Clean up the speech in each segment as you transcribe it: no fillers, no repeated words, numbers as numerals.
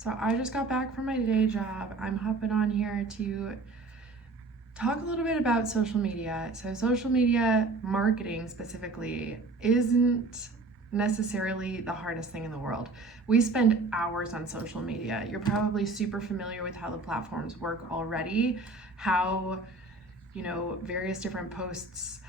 So I just got back from my day job. I'm hopping on here to talk a little bit about social media. So social media marketing specifically isn't necessarily the hardest thing in the world. We spend hours on social media. You're probably super familiar with how the platforms work already, how, various different posts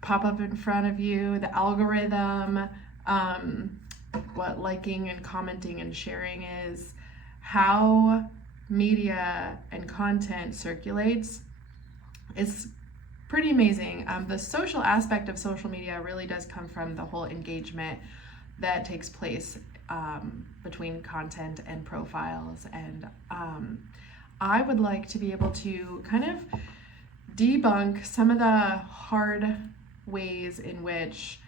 pop up in front of you, the algorithm, what liking and commenting and sharing is, how media and content circulates. It's pretty amazing. The social aspect of social media really does come from the whole engagement that takes place between content and profiles. And I would like to be able to kind of debunk some of the hard ways in which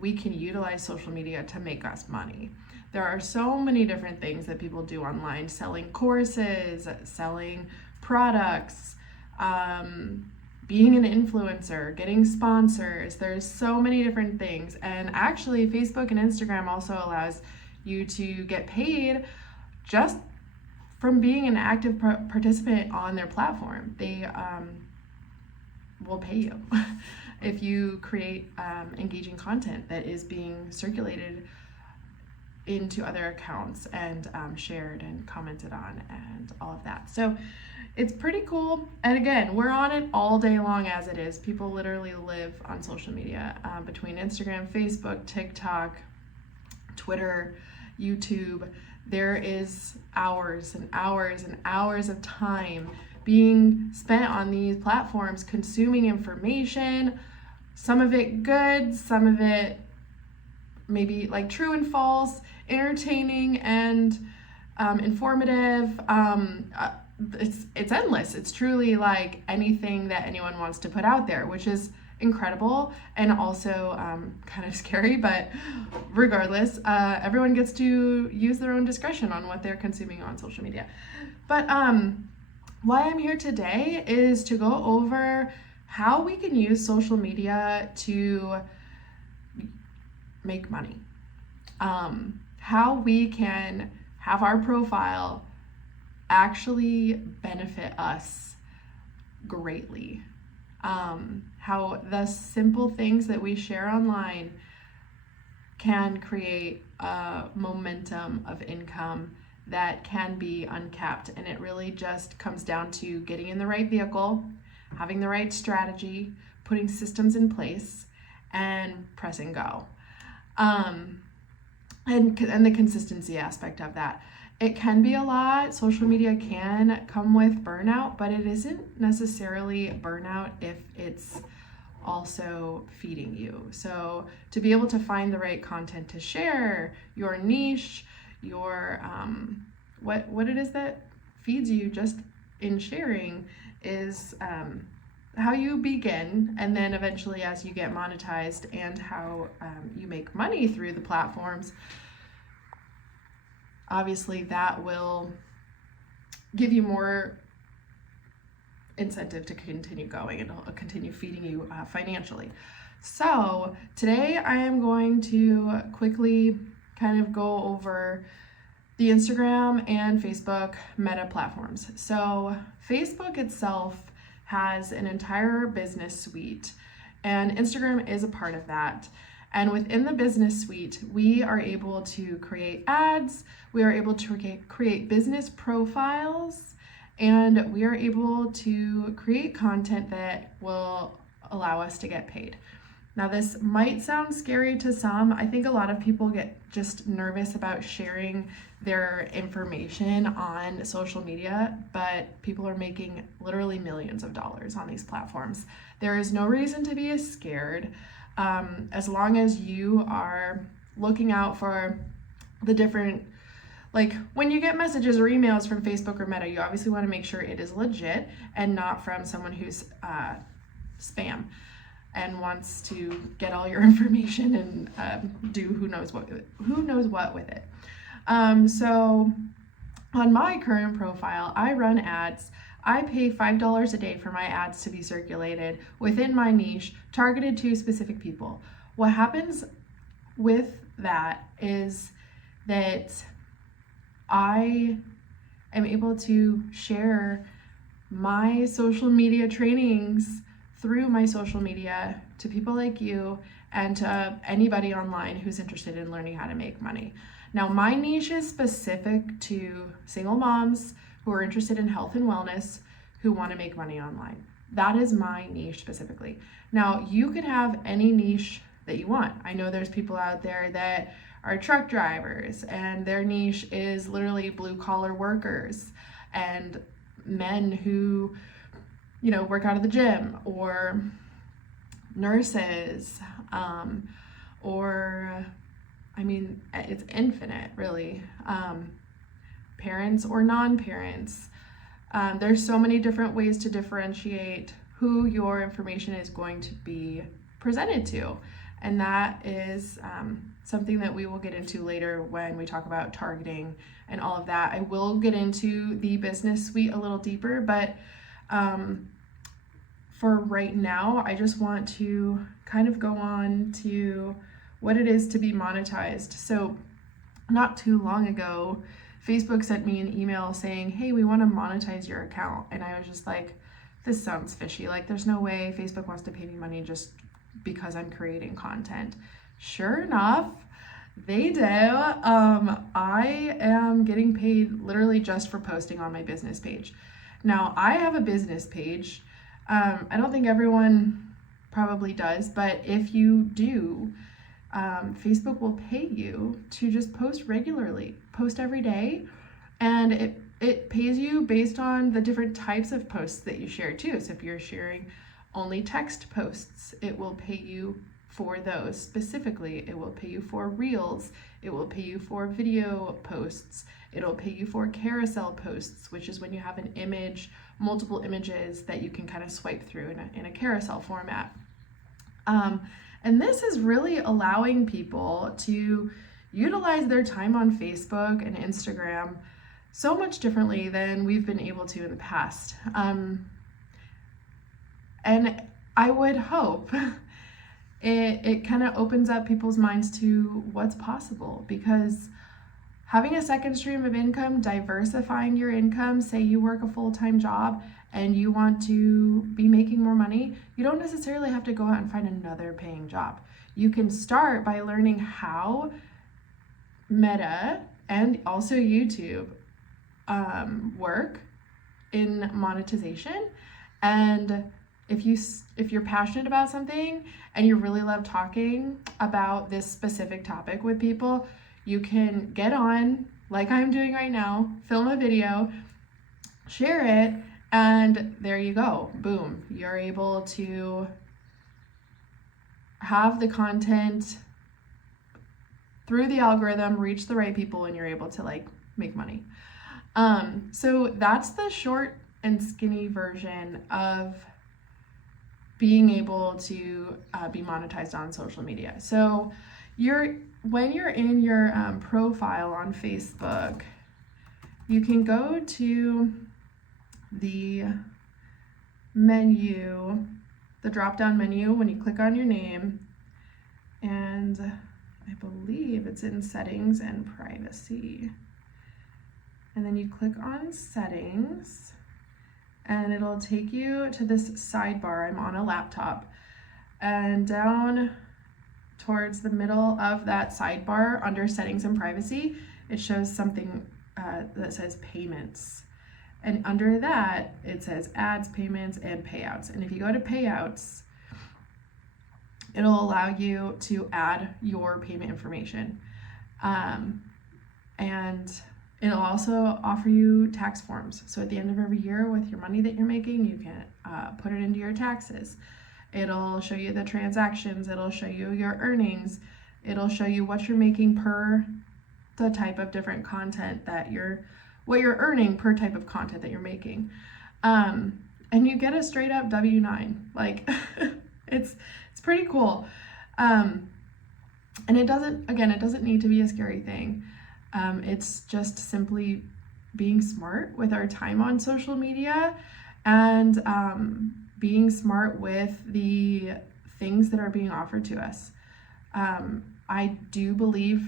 we can utilize social media to make us money. There are so many different things that people do online, selling courses, selling products, being an influencer, getting sponsors. There's so many different things. And actually, Facebook and Instagram also allows you to get paid just from being an active participant on their platform. They will pay you if you create engaging content that is being circulated into other accounts and shared and commented on and all of that. So it's pretty cool. And again, we're on it all day long as it is. People literally live on social media between Instagram, Facebook, TikTok, Twitter, YouTube. There is hours and hours and hours of time being spent on these platforms consuming information, some of it good, some of it maybe like true and false, entertaining and informative. It's endless. It's truly like anything that anyone wants to put out there, which is incredible and also kind of scary, but regardless, everyone gets to use their own discretion on what they're consuming on social media. But why I'm here today is to go over how we can use social media to make money. How we can have our profile actually benefit us greatly. How the simple things that we share online can create a momentum of income that can be uncapped. And it really just comes down to getting in the right vehicle, having the right strategy, putting systems in place, and pressing go. And the consistency aspect of that. It can be a lot. Social media can come with burnout, but it isn't necessarily burnout if it's also feeding you. So to be able to find the right content to share, your niche, your what it is that feeds you just in sharing is how you begin, and then eventually as you get monetized and how you make money through the platforms. Obviously that will give you more incentive to continue going and it'll continue feeding you financially. So today I am going to quickly kind of go over the Instagram and Facebook meta platforms. So Facebook itself has an entire business suite, and Instagram is a part of that. And within the business suite, we are able to create ads, we are able to create business profiles, and we are able to create content that will allow us to get paid. Now, this might sound scary to some. I think a lot of people get just nervous about sharing their information on social media, but people are making literally millions of dollars on these platforms. There is no reason to be scared. As long as you are looking out for the different, like when you get messages or emails from Facebook or Meta, you obviously want to make sure it is legit and not from someone who's spam and wants to get all your information and do who knows what with it. So on my current profile, I run ads. I pay $5 a day for my ads to be circulated within my niche, targeted to specific people. What happens with that is that I am able to share my social media trainings through my social media to people like you and to anybody online who's interested in learning how to make money. Now, my niche is specific to single moms who are interested in health and wellness who want to make money online. That is my niche specifically. Now, you could have any niche that you want. I know there's people out there that are truck drivers and their niche is literally blue collar workers and men who, work out of the gym, or nurses, it's infinite, really. Parents or non-parents. There's so many different ways to differentiate who your information is going to be presented to. And that is something that we will get into later when we talk about targeting and all of that. I will get into the business suite a little deeper, but for right now, I just want to kind of go on to what it is to be monetized. So not too long ago, Facebook sent me an email saying, hey, we want to monetize your account. And I was just like, this sounds fishy. Like, there's no way Facebook wants to pay me money just because I'm creating content. Sure enough, they do. I am getting paid literally just for posting on my business page. Now, I have a business page. I don't think everyone probably does, but if you do, Facebook will pay you to just post regularly, post every day, and it pays you based on the different types of posts that you share too. So if you're sharing only text posts, it will pay you for those specifically. It will pay you for reels. It will pay you for video posts. It'll pay you for carousel posts, which is when you have an image, multiple images that you can kind of swipe through in a carousel format. And this is really allowing people to utilize their time on Facebook and Instagram so much differently than we've been able to in the past. And I would hope it kind of opens up people's minds to what's possible, because having a second stream of income, diversifying your income, say you work a full-time job and you want to be making more money, you don't necessarily have to go out and find another paying job. You can start by learning how Meta and also YouTube work in monetization. And if you're passionate about something and you really love talking about this specific topic with people, you can get on, like I'm doing right now, film a video, share it, and there you go. Boom. You're able to have the content through the algorithm reach the right people, and you're able to make money. So that's the short and skinny version of being able to be monetized on social media. So when you're in your profile on Facebook, you can go to the menu, the drop-down menu when you click on your name, and I believe it's in settings and privacy. And then you click on settings, and it'll take you to this sidebar. I'm on a laptop, and down towards the middle of that sidebar under settings and privacy, it shows something that says payments. And under that, it says ads, payments, and payouts. And if you go to payouts, it'll allow you to add your payment information. And it'll also offer you tax forms. So at the end of every year, with your money that you're making, you can put it into your taxes. It'll show you the transactions. It'll show you your earnings. It'll show you what you're making per the type of different content what you're earning per type of content that you're making. And you get a straight up W-9. It's pretty cool. And it doesn't need to be a scary thing. It's just simply being smart with our time on social media, and being smart with the things that are being offered to us. I do believe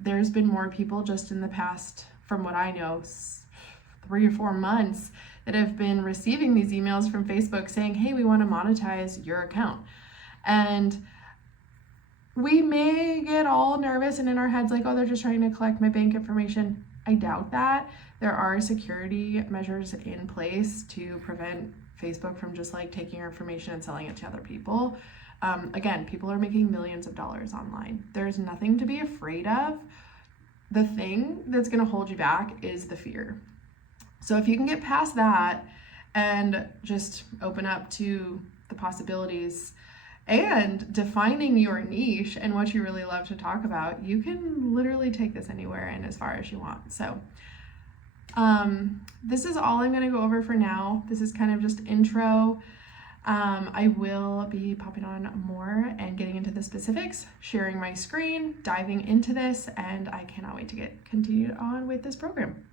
there's been more people just in the past, from what I know, 3 or 4 months that have been receiving these emails from Facebook saying, hey, we want to monetize your account. And we may get all nervous and in our heads like, oh, they're just trying to collect my bank information. I doubt that. There are security measures in place to prevent Facebook from just like taking your information and selling it to other people. Again, people are making millions of dollars online. There's nothing to be afraid of. The thing that's going to hold you back is the fear. So if you can get past that and just open up to the possibilities and defining your niche and what you really love to talk about, you can literally take this anywhere and as far as you want. So this is all I'm going to go over for now. This is kind of just intro. I will be popping on more and getting into the specifics, sharing my screen, diving into this, and I cannot wait to get continued on with this program.